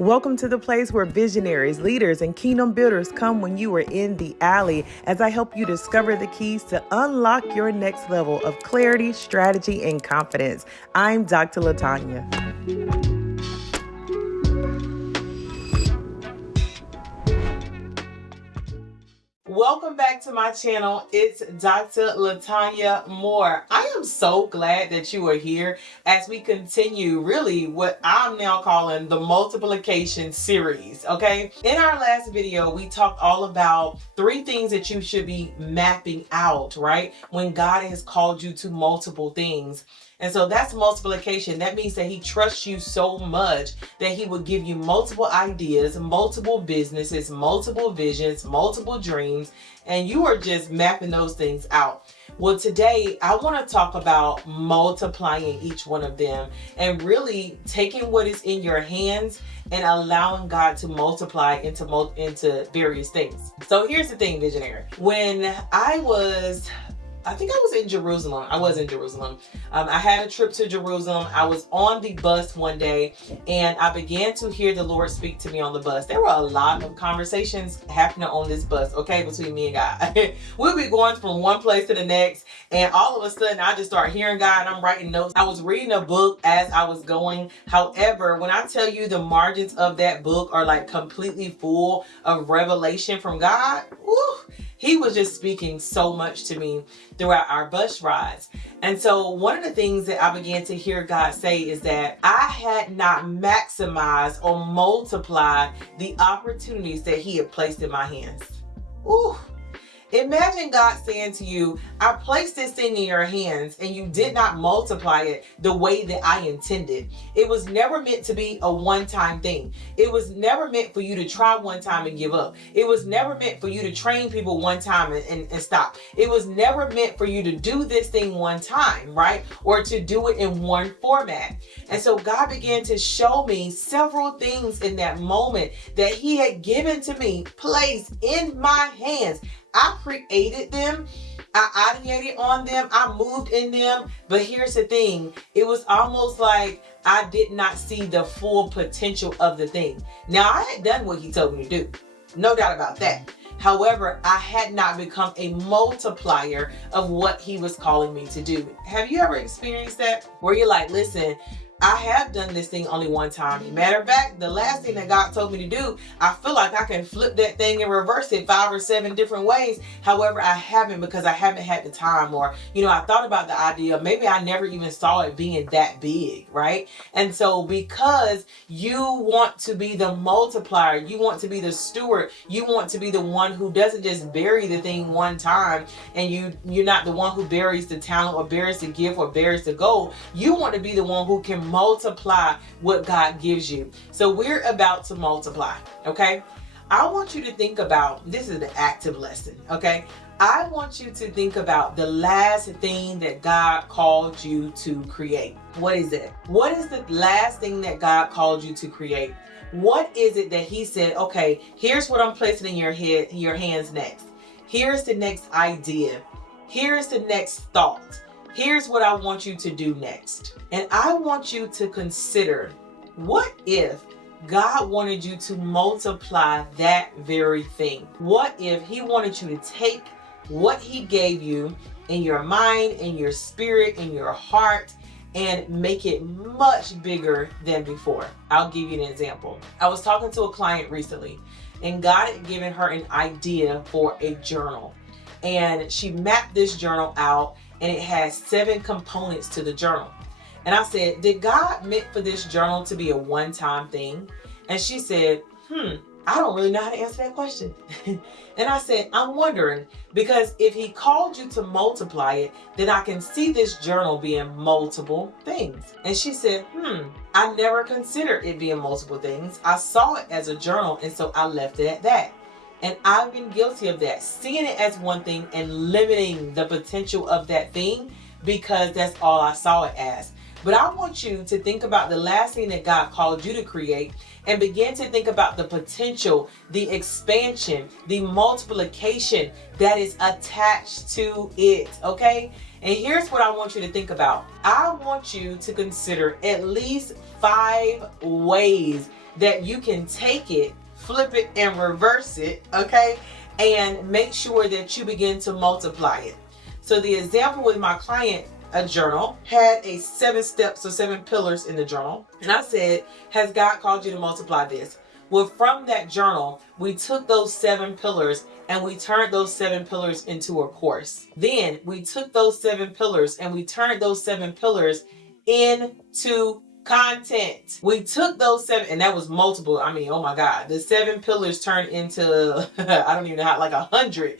Welcome to the place where visionaries, leaders, and kingdom builders come when you are in the alley as I help you discover the keys to unlock your next level of clarity, strategy, and confidence. I'm Dr. Latanya. Welcome back to my channel. It's Dr. Latanya Moore. I am so glad that you are here as we continue really what I'm now calling the multiplication series, okay? In our last video, we talked all about 3 things that you should be mapping out, right? When God has called you to multiple things. And so that's multiplication. That means that he trusts you so much that he will give you multiple ideas, multiple businesses, multiple visions, multiple dreams, and you are just mapping those things out. Well, today I want to talk about multiplying each one of them and really taking what is in your hands and allowing God to multiply into various things. So here's the thing, visionary. When I think I was in Jerusalem. I had a trip to Jerusalem. I was on the bus one day and I began to hear the Lord speak to me on the bus. There were a lot of conversations happening on this bus, okay, between me and God. We'll be going from one place to the next, and all of a sudden I just start hearing God and I'm writing notes. I was reading a book as I was going. However, when I tell you the margins of that book are like completely full of revelation from God, whew, he was just speaking so much to me throughout our bus rides. And so one of the things that I began to hear God say is that I had not maximized or multiplied the opportunities that he had placed in my hands. Ooh. Imagine God saying to you, I placed this thing in your hands and you did not multiply it the way that I intended. It was never meant to be a one-time thing. It was never meant for you to try one time and give up. It was never meant for you to train people one time and stop. It was never meant for you to do this thing one time, right? Or to do it in one format. And so God began to show me several things in that moment that he had given to me, placed in my hands. I created them, I ideated on them, I moved in them, but here's the thing, it was almost like I did not see the full potential of the thing. Now, I had done what he told me to do, no doubt about that. However, I had not become a multiplier of what he was calling me to do. Have you ever experienced that? Where you're like, listen, I have done this thing only one time. Matter of fact, the last thing that God told me to do, I feel like I can flip that thing and reverse it 5 or 7 different ways. However, I haven't because I haven't had the time, or, I thought about the idea. Maybe I never even saw it being that big, right? And so because you want to be the multiplier, you want to be the steward, you want to be the one who doesn't just bury the thing one time, and you're not the one who buries the talent or buries the gift or buries the gold. You want to be the one who can multiply what God gives you. So we're about to multiply, okay? I want you to think about, this is the active lesson, okay? I want you to think about the last thing that God called you to create. What is it? What is the last thing that God called you to create? What is it that he said, okay, here's what I'm placing in your hands next. Here's the next idea. Here's the next thought. Here's what I want you to do next. And I want you to consider, what if God wanted you to multiply that very thing? What if he wanted you to take what he gave you in your mind, in your spirit, in your heart, and make it much bigger than before? I'll give you an example. I was talking to a client recently, and God had given her an idea for a journal. And she mapped this journal out, and it has 7 components to the journal. And I said, did God meant for this journal to be a one-time thing? And she said, I don't really know how to answer that question. And I said, I'm wondering, because if he called you to multiply it, then I can see this journal being multiple things. And she said, I never considered it being multiple things. I saw it as a journal, and so I left it at that. And I've been guilty of that, seeing it as one thing and limiting the potential of that thing because that's all I saw it as. But I want you to think about the last thing that God called you to create and begin to think about the potential, the expansion, the multiplication that is attached to it, okay? And here's what I want you to think about. I want you to consider at least 5 ways that you can take it, flip it, and reverse it, okay? And make sure that you begin to multiply it. So the example with my client, a journal, had a 7 steps or 7 pillars in the journal. And I said, has God called you to multiply this? Well, from that journal, we took those 7 pillars and we turned those 7 pillars into a course. Then we took those 7 pillars and we turned those 7 pillars into content. We took those 7, and that was multiple. I mean, oh my God, the 7 pillars turned into, I don't even know how, like 100,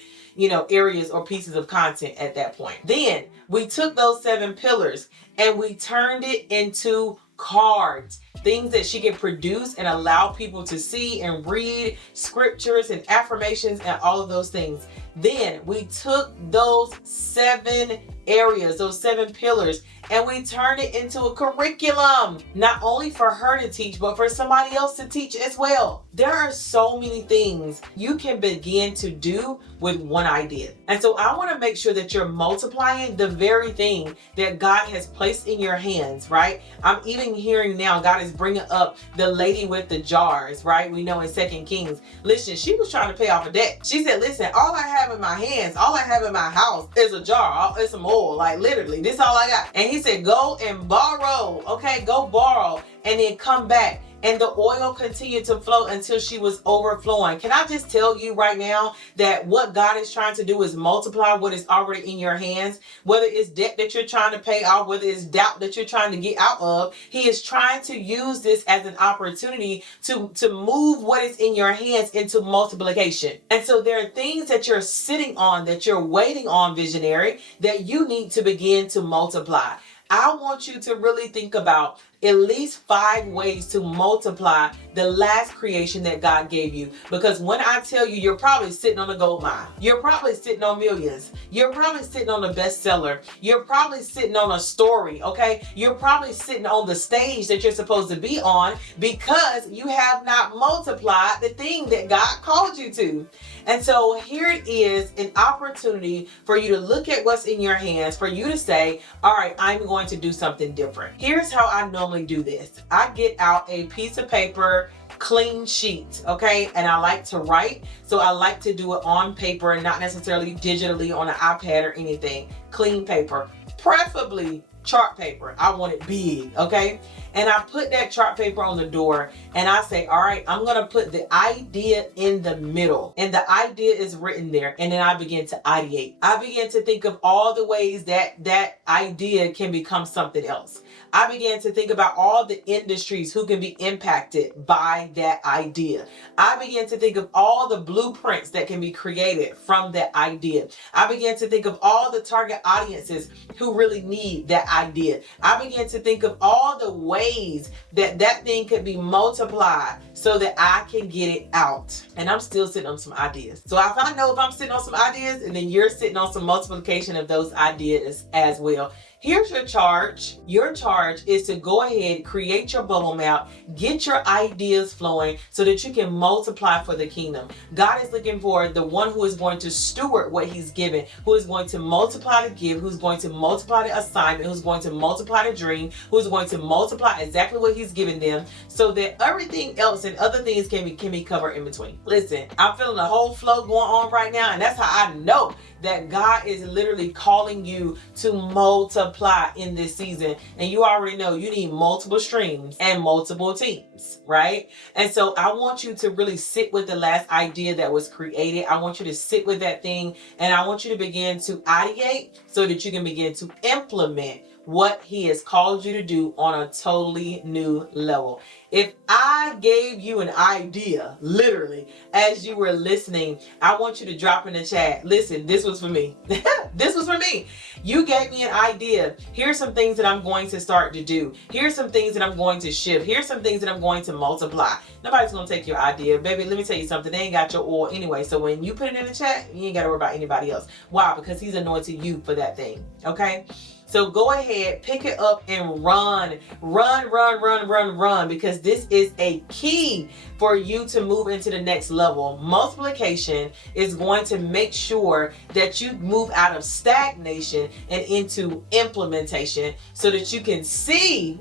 areas or pieces of content at that point. Then we took those 7 pillars and we turned it into cards, things that she can produce and allow people to see and read, scriptures and affirmations and all of those things. Then we took those 7 areas, those 7 pillars, and we turned it into a curriculum, not only for her to teach, but for somebody else to teach as well. There are so many things you can begin to do with one idea. And so I want to make sure that you're multiplying the very thing that God has placed in your hands, right? I'm even hearing now God is bringing up the lady with the jars, right? We know in 2 Kings. Listen, she was trying to pay off a debt. She said, listen, all I have in my hands, all I have in my house is a jar. It's some oil, like literally, this is all I got. And he said, go and borrow, okay? Go borrow and then come back. And the oil continued to flow until she was overflowing. Can I just tell you right now that what God is trying to do is multiply what is already in your hands, whether it's debt that you're trying to pay off, whether it's doubt that you're trying to get out of. He is trying to use this as an opportunity to move what is in your hands into multiplication. And so there are things that you're sitting on, that you're waiting on, visionary, that you need to begin to multiply. I want you to really think about at least 5 ways to multiply the last creation that God gave you. Because when I tell you, you're probably sitting on a gold mine. You're probably sitting on millions. You're probably sitting on a bestseller. You're probably sitting on a story, okay? You're probably sitting on the stage that you're supposed to be on because you have not multiplied the thing that God called you to. And so here it is, an opportunity for you to look at what's in your hands, for you to say, all right, I'm going to do something different. Here's how I normally do this. I get out a piece of paper, clean sheet, okay? And I like to write, so I like to do it on paper and not necessarily digitally on an iPad or anything. Clean paper, preferably chart paper. I want it big, okay? And I put that chart paper on the door and I say, all right, I'm gonna put the idea in the middle, and the idea is written there. And then I begin to ideate. I begin to think of all the ways that that idea can become something else. I began to think about all the industries who can be impacted by that idea. I began to think of all the blueprints that can be created from that idea. I began to think of all the target audiences who really need that idea. I began to think of all the ways that that thing could be multiplied so that I can get it out. And I'm still sitting on some ideas. So if I know if I'm sitting on some ideas, and then you're sitting on some multiplication of those ideas as well. Here's your charge. Your charge is to go ahead, create your bubble map, get your ideas flowing so that you can multiply for the kingdom. God is looking for the one who is going to steward what he's given, who is going to multiply the gift, who's going to multiply the assignment, who's going to multiply the dream, who's going to multiply exactly what he's given them so that everything else and other things can be covered in between. Listen, I'm feeling the whole flow going on right now, and that's how I know that God is literally calling you to multiply in this season. And you already know you need multiple streams and multiple teams, right? And so I want you to really sit with the last idea that was created. I want you to sit with that thing, and I want you to begin to ideate so that you can begin to implement what he has called you to do on a totally new level. If I gave you an idea, literally, as you were listening, I want you to drop in the chat. Listen, this was for me. This was for me. You gave me an idea. Here's some things that I'm going to start to do. Here's some things that I'm going to shift. Here's some things that I'm going to multiply. Nobody's going to take your idea. Baby, let me tell you something. They ain't got your oil anyway. So when you put it in the chat, you ain't got to worry about anybody else. Why? Because he's anointed you for that thing. Okay? So go ahead, pick it up and run, because this is a key for you to move into the next level. Multiplication is going to make sure that you move out of stagnation and into implementation so that you can see,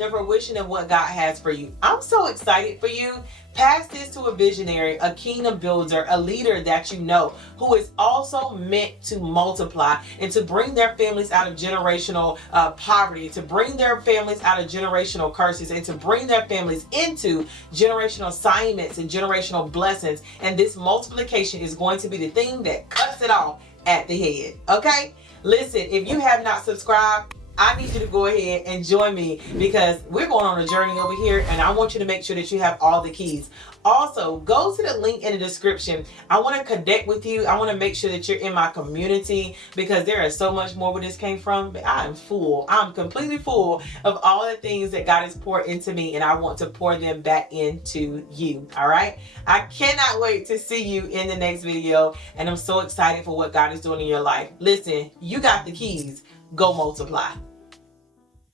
the fruition of what God has for you. I'm so excited for you. Pass this to a visionary, a kingdom builder, a leader that you know who is also meant to multiply and to bring their families out of generational poverty, to bring their families out of generational curses, and to bring their families into generational assignments and generational blessings. And this multiplication is going to be the thing that cuts it off at the head. Okay? Listen, if you have not subscribed, I need you to go ahead and join me, because we're going on a journey over here, and I want you to make sure that you have all the keys. Also, go to the link in the description. I want to connect with you. I want to make sure that you're in my community, because there is so much more where this came from. But I am full. I'm completely full of all the things that God has poured into me, and I want to pour them back into you. All right? I cannot wait to see you in the next video, and I'm so excited for what God is doing in your life. Listen, you got the keys. Go multiply.